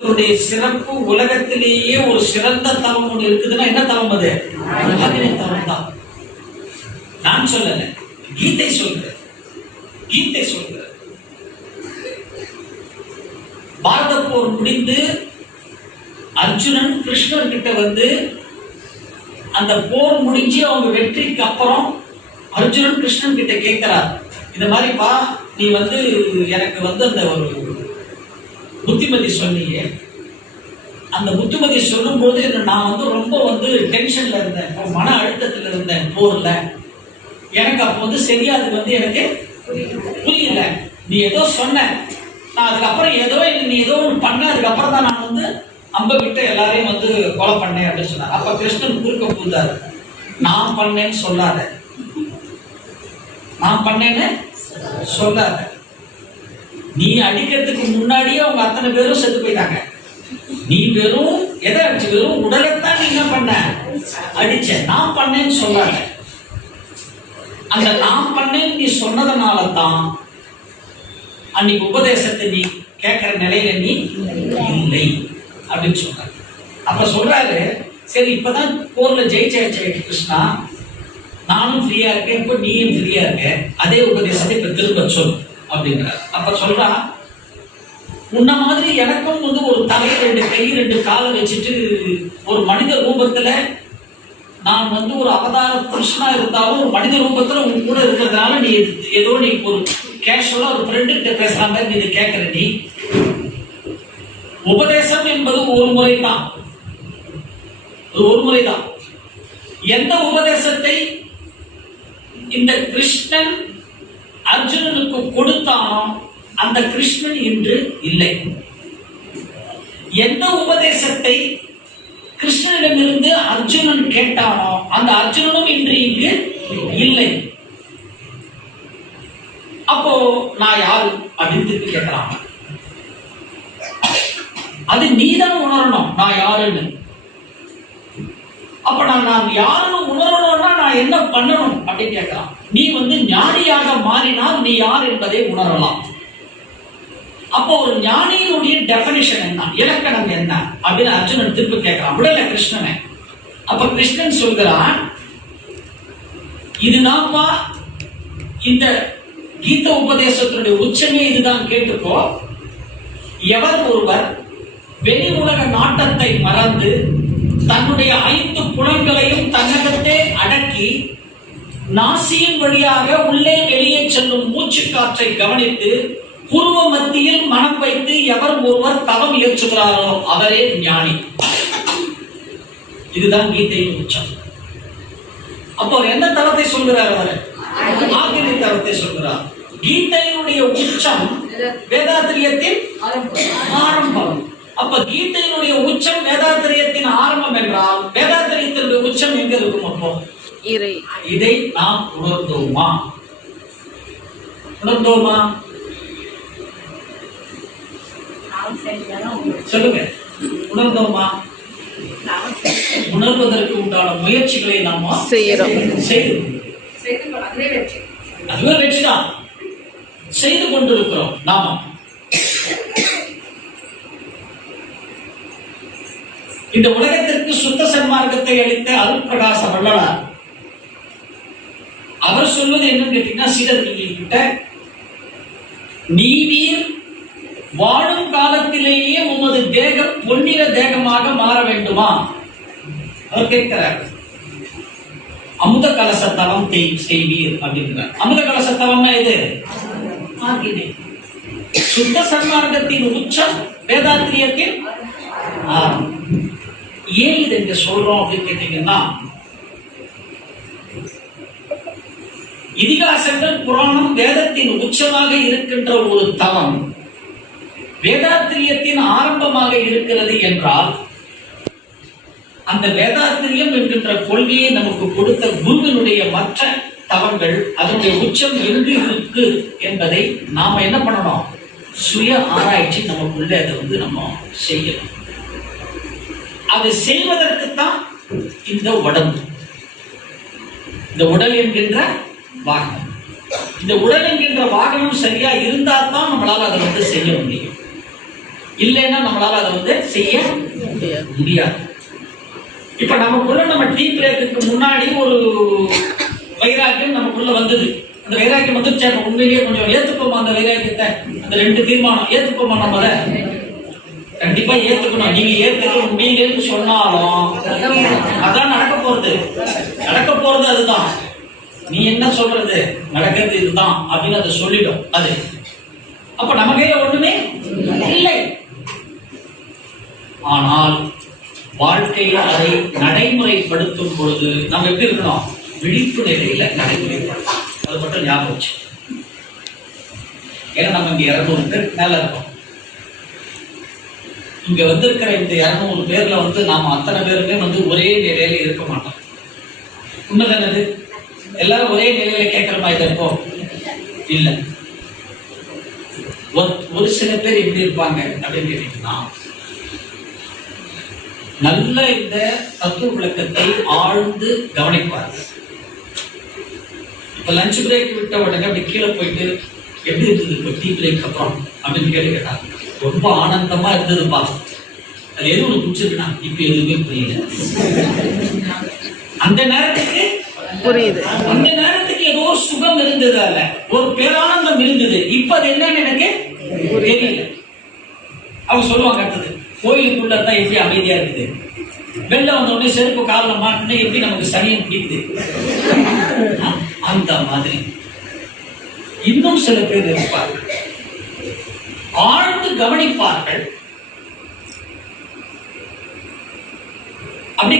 சிறப்பு உலகத்திலேயே ஒரு சிறந்த தவம் ஒன்று இருக்குதுன்னா என்ன தவம் அது? அக்னி தவம் தான். நான் சொல்லல, கீதை சொல்ற. கீதை சொல்ற. பாரத போர் முடிந்து அர்ஜுனன் கிருஷ்ணன் கிட்ட வந்து அந்த போர் முடிஞ்சு அவங்க வெற்றிக்கு அப்புறம் அர்ஜுனன் கிருஷ்ணன் கிட்ட கேட்கிறார், இந்த மாதிரிப்பா நீ வந்து எனக்கு வந்து அந்த ஒரு புத்திமதி சொன்னியே, அந்த புத்திமதி சொல்லும் போது நான் வந்து ரொம்ப வந்து டென்ஷன்ல இருந்தேன், மன அழுத்தத்தில் இருந்தேன் போர்ல. எனக்கு அப்போ வந்து சரியா அது வந்து எனக்கு புரியல. நீ ஏதோ சொன்ன, நான் அதுக்கப்புறம் ஏதோ நீ ஏதோ ஒன்று பண்ண, அதுக்கப்புறம் தான் நான் வந்து அம்ப விட்டு எல்லாரையும் வந்து கொலை பண்ணேன் அப்படின்னு சொன்னார். அப்ப கிருஷ்ணன் குறுக்க பூந்தாரு, நான் பண்ணேன்னு சொல்லாத, நான் பண்ணேன்னு சொல்லாத. நீ அடிக்கிறதுக்கு முன்னாடியே அவங்க அத்தனை பேரும் செத்து போயிட்டாங்க. நீ வெறும் எதை அடிச்சு, வெறும் உடலைத்தான் நீ என்ன பண்ண, அடிச்ச. நான் பண்ணேன்னு சொல்லாத. அந்த நான் பண்ணேன்னு நீ சொன்னதுனால தான் அன்னைக்கு உபதேசத்தை நீ கேட்கிற நிலையில நீ இல்லை அப்படின்னு சொல்றாரு. அப்ப சொல்றாரு, சரி இப்பதான் போர்ல ஜெயிச்சாச்சு கிருஷ்ணா, நானும் ஃப்ரீயா இருக்கேன், இப்போ நீயும் ஃப்ரீயா இருக்க, அதே உபதேசத்தை இப்ப திரும்ப சொல் அப்படின்றார். அப்ப சொல்றா, உன்ன மாதிரி எனக்கும் வந்து ஒரு தலை, ரெண்டு கை, ரெண்டு காலை வச்சுட்டு ஒரு மனித ரூபத்துல நான் வந்து ஒரு அவதார புருஷனா இருந்தாலும் ஒரு மனித ரூபத்துல உன் கூட இருக்கிறதுனால நீ ஏதோ நீ ஒரு கேஷுவலா ஒரு ஃப்ரெண்டு கிட்ட பேசுற மாதிரி நீ கேட்கிற. நீ உபதேசம் என்பது ஒரு முறைதான், ஒரு முறைதான். எந்த உபதேசத்தை இந்த கிருஷ்ணன் அர்ஜுனனுக்கு கொடுத்தானோ அந்த கிருஷ்ணன் இன்று இல்லை. எந்த உபதேசத்தை கிருஷ்ணனிடமிருந்து அர்ஜுனன் கேட்டானோ அந்த அர்ஜுனனும் இன்று இங்கு இல்லை. அப்போ நான் யாரு அப்படின்னு கேட்கலாம். அது நீதான் உணரணும் நான் யாருன்னு. அப்ப நான் யாருன்னு உணரணும்னா நான் என்ன பண்ணணும் அப்படின்னு கேட்கலாம். நீ வந்து ஞானியாக மாறினால் நீ யார் என்பதை உணரலாம். அப்போ ஒரு ஞானியினுடைய டெபினிஷன் என்ன, இலக்கணம் என்ன அப்படின்னு அர்ஜுனன் திருப்பி கேட்கிறான், விடல கிருஷ்ணனை. அப்ப கிருஷ்ணன் சொல்கிறான், இதுதான்ப்பா இந்த கீத உபதேசத்தினுடைய உச்சமே இதுதான், கேட்டுக்கோ. எவர் ஒருவர் வெளி உலக நாட்டத்தை மறந்து தன்னுடைய 5 புலன்களையும் தன்னகத்தே அடக்கி நாசியின் வழியாக உள்ளே வெளியே செல்லும் மூச்சு காற்றை கவனித்து பூர்வ மத்தியில் மனம் வைத்து எவர் ஒருவர் தவம் இயற்றுகிறாரோ அவரே ஞானி. இதுதான் கீதையின் உச்சம். அப்போ என்ன தவத்தை சொல்கிறார்? அவர் ஆகினி தவத்தை சொல்கிறார். கீதையினுடைய உச்சம் வேதாத்திரியத்தின் ஆரம்பம். அப்ப கீதையினுடைய உச்சம் வேதாத்திரியத்தின் ஆரம்பம் என்றால் வேதாத்திரியத்தினுடைய உச்சம் எங்க இருக்கும்? அப்போ இதை நாம் உணர்ந்தோமா? உணர்ந்தோமா? சொல்லுங்க, உணர்ந்தோமா? உணர்வதற்கு உண்டான முயற்சிகளை நாம செய்யறோம். அதுவே வெற்றிதான். செய்து கொண்டிருக்கிறோம் நாம. இந்த உலகத்திற்கு சுத்த சன்மார்க்கத்தை அளித்த அருள் பிரகாச வள்ளலார் அவர் சொல்வது என்னன்னு கேட்டீங்கன்னா, சீடர்கள் கிட்ட நீவீர் வாழும் காலத்திலேயே உமது தேகம் பொன்னிற தேகமாக மாற வேண்டுமா? அவர் கேட்கிறார். அமுத கலச தவம் செய்வீர் அப்படிங்கிறார். அமுத கலச தவம்னா இது ஆகினே. சுத்த சன்மார்க்கத்தின் உச்சம் வேதாத்திரியத்தின் ஏன் இது இங்க சொல்றோம் அப்படின்னு கேட்டீங்கன்னா, இதிகாசங்கள் புராணம் வேதத்தின் உச்சமாக இருக்கின்ற ஒரு தவம் வேதாத்திரியத்தின் ஆரம்பமாக இருக்கிறது என்றால், அந்த வேதாத்திரியம் என்கின்ற கொள்கையை நமக்கு கொடுத்த குருவினுடைய மற்ற தவங்கள் அதனுடைய உச்சம் எங்கு இருக்கு என்பதை நாம என்ன பண்ணணும்? சுய ஆராய்ச்சி நமக்குள்ள அதை வந்து நம்ம செய்யணும். அதை செய்வதற்குத்தான் இந்த உடம்பு, இந்த உடல் என்கின்ற வாகனம். இந்த உடல் என்கின்ற வாகனம் சரியா இருந்தால் தான் நம்மளால அதை வந்து செய்ய முடியும். இல்லைன்னா நம்மளால அதை வந்து செய்ய முடியாது. இப்ப நமக்குள்ள நம்ம டீ பிரேக்குக்கு முன்னாடி ஒரு வைராக்கியம் நமக்குள்ள வந்தது. அந்த வைராக்கியம் வந்துருச்சா உண்மையிலேயே கொஞ்சம் ஏத்துப்போமா அந்த வைராக்கியத்தை? அந்த 2 தீர்மானம் ஏத்துப்போமா? நம்ம கண்டிப்பா ஏத்துக்கணும். நீங்க ஏத்துக்க முடியலன்னு சொன்னாலும் அதான் நடக்க போறது. அதுதான். நீ என்ன சொல்றது, நடக்கிறது இதுதான் அப்படின்னு அதை சொல்லிடும். அது அப்ப நம்ம கையில ஒண்ணுமே இல்லை. ஆனால் வாழ்க்கையில் அதை நடைமுறைப்படுத்தும் பொழுது நம்ம எப்படி இருக்கணும்? விழிப்பு நிலையில நடைமுறைப்படுத்தணும். அது மட்டும் ஞாபகம் வச்சு. ஏன்னா நம்ம இங்க 200 பேருக்கு மேல இருக்கோம். இங்க வந்து இருக்கிற இந்த 200 பேர்ல வந்து நாம அத்தனை பேருமே வந்து ஒரே நிலையில இருக்க மாட்டோம். உண்மைதானது? எல்லாரும் ஒரே நிலையில கேட்கிற மாதிரி இருப்போம் இல்ல. ஒரு சில பேர் எப்படி இருப்பாங்க அப்படின்னு கேட்டீங்கன்னா, நல்ல இந்த தத்துவ விளக்கத்தை ஆழ்ந்து கவனிப்பார்கள். இப்ப லஞ்ச் பிரேக் விட்ட உடனே அப்படி கீழே போயிட்டு எப்படி இருந்தது இப்போ டீ பிரேக் அப்புறம் அப்படின்னு கேட்டாங்க. ரொம்ப ஆனந்தமா இருந்ததுப்பா. அது எது ஒன்று பிடிச்சிருக்குன்னா இப்ப எதுவுமே புரியல. அந்த நேரத்துக்கு புரியுது. அந்த நேரத்துக்கு ஏதோ சுகம் இருந்தது, அல்ல ஒரு பேரானந்தம் இருந்தது. இப்ப அது என்னன்னு எனக்கு தெரியல. அவங்க சொல்லுவாங்க, அடுத்தது கோயிலுக்குள்ள தான் எப்படி அமைதியா இருக்குது, வெளில வந்த உடனே செருப்பு காலில் மாட்டினா எப்படி நமக்கு சனியம் பிடிக்குது. அந்த மாதிரி இன்னும் சில பேர் இருப்பார்கள், ஆழ்ந்து கவனிப்பார்கள்.